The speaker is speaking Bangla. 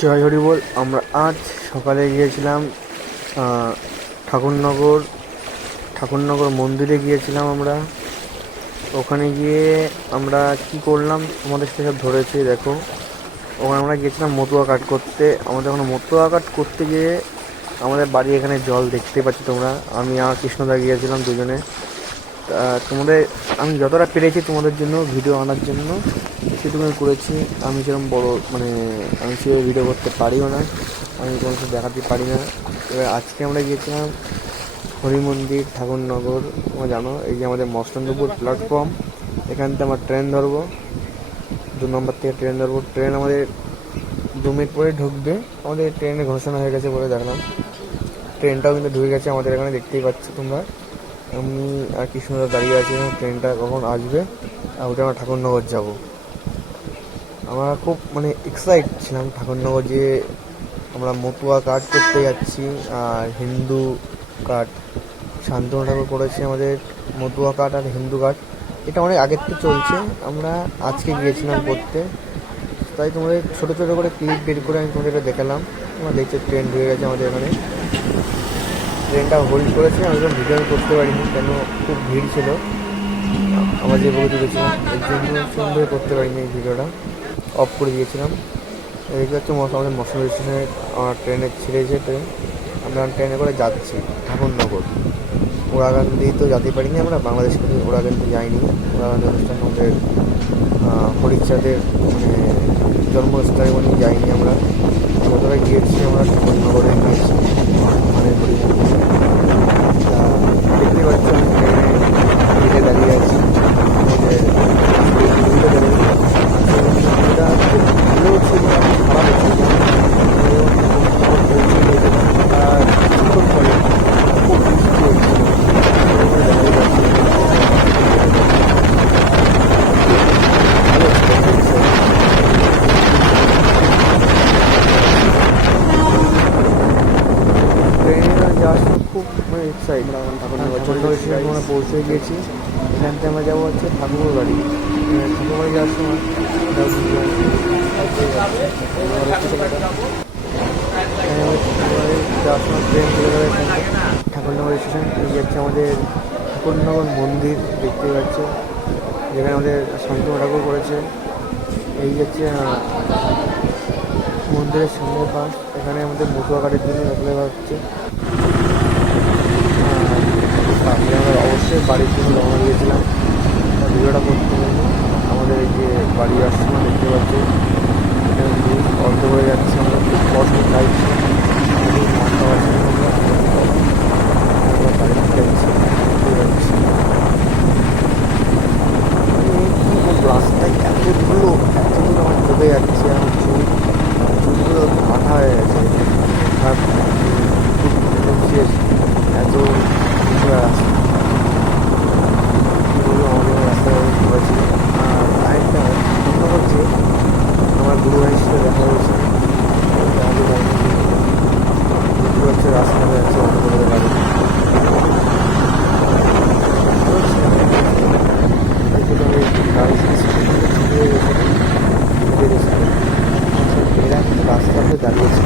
জয় হরি বল আমরা আজ সকালে গিয়েছিলাম ঠাকুরনগর ঠাকুরনগর মন্দিরে গিয়েছিলাম আমরা। ওখানে গিয়ে আমরা কি করলাম, তোমাদের সাথে সব ধরেছি, দেখো। ওখানে আমরা গিয়েছিলাম মতুয়া কাট করতে। আমাদের ওখানে মতুয়া কাট করতে গিয়ে আমাদের বাড়ি এখানে জল দেখতে পাচ্ছি তোমরা। আমি আর কৃষ্ণদা গিয়েছিলাম দুজনে। তোমাদের, আমি যতটা পেরেছি তোমাদের জন্য ভিডিও আনার জন্য সেটুকু করেছি। আমি সেরকম বড় মানে আমি সে ভিডিও করতে পারিও না। আমি কোনো কিছু দেখাতে পারি না। এবার আজকে আমরা গিয়েছিলাম হরি মন্দির, ঠাকুরনগর, তোমরা জানো, এই যে আমাদের মস্তন্দপুর প্ল্যাটফর্ম এখান থেকে আমরা ট্রেন ধরবো। দু নম্বর থেকে ট্রেন ধরবো। ট্রেন আমাদের দু মিনিট পরে ঢুকবে। আমাদের ট্রেনে ঘোষণা হয়ে গেছে বলে দেখলাম ট্রেনটাও কিন্তু ঢুকে গেছে, আমাদের এখানে দেখতেই পাচ্ছ তোমরা। আমি আর কৃষ্ণদা দাঁড়িয়ে আছি, ট্রেনটা কখন আসবে? আর ওটা আমরা ঠাকুরনগর যাব। আমরা খুব মানে এক্সাইট ছিলাম ঠাকুরনগর যে আমরা মতুয়া কাট করতে যাচ্ছি, আর হিন্দু কাট শান্তনু ঠাকুর করেছে আমাদের মতুয়া কাট আর হিন্দু কাট এটা অনেক আগের থেকে চলছে, আমরা আজকে গিয়েছিলাম করতে। তাই তোমাদের ছোটো ছোটো করে ক্লিপ বের করে আমি তোমাদের এটা দেখালাম। তোমরা দেখছ ট্রেন ঢুকে গেছে আমাদের এখানে। ট্রেনটা হোল্ড করেছে, আমি তো ভিডিও করতে পারিনি, কেন খুব ভিড় ছিল। আমার যে বগিতে গেছিলাম এর জন্য সুন্দর করতে পারিনি এই ভিডিওটা অফ করে দিয়েছিলাম। দেখতে হচ্ছে আমাদের মশলা স্টেশনে আমার ট্রেনে ছেড়েছে ট্রেন। আমরা ট্রেনে করে যাচ্ছি ঠাকুরনগর। ওরাগান্দি তো যেতে পারিনি আমরা, বাংলাদেশ থেকে ওরাগান্দি যাইনি। ওরাগান্দি অনুষ্ঠান আমাদের হরিচাঁদের মানে জন্মস্থানে যাইনি আমরা। যতটা গিয়েছি আমরা ঠাকুরনগরে গিয়েছি মানে হরি তা দেখতে পাচ্ছি আমি ট্রেনে গেটে দাঁড়িয়ে আছি আমাদের দিল্লিতে দাঁড়িয়ে আছি। এটা খুব ভালো ছিল খারাপ ছিল আর কিছুক্ষণ পরে খুব বৃষ্টি হচ্ছিল আমরা দাঁড়িয়ে যাচ্ছি। ভালো ছিল দৃশ্য। ট্রেনে যাওয়ার সময় খুব স্টেশনে আমরা পৌঁছে গিয়েছি। এখান থেকে আমরা যাব হচ্ছে ঠাকুর বাড়ি। ঠাকুর বাড়ি যাওয়ার সময় যাওয়ার সময় ট্রেন চলে যাবে ঠাকুরনগর স্টেশন। এই যাচ্ছে আমাদের ঠাকুরনগর মন্দির দেখতে পাচ্ছে। যেখানে আমাদের শান্তনু ঠাকুর করেছে। এই যাচ্ছে মন্দিরের সামনে পাশ। এখানে আমাদের মতুয়া কাঠের জন্য অ্যাপ্লাই হচ্ছে। আমার আমরা অবশ্যই বাড়ির জন্য রওনা দিয়েছিলাম। Hasta.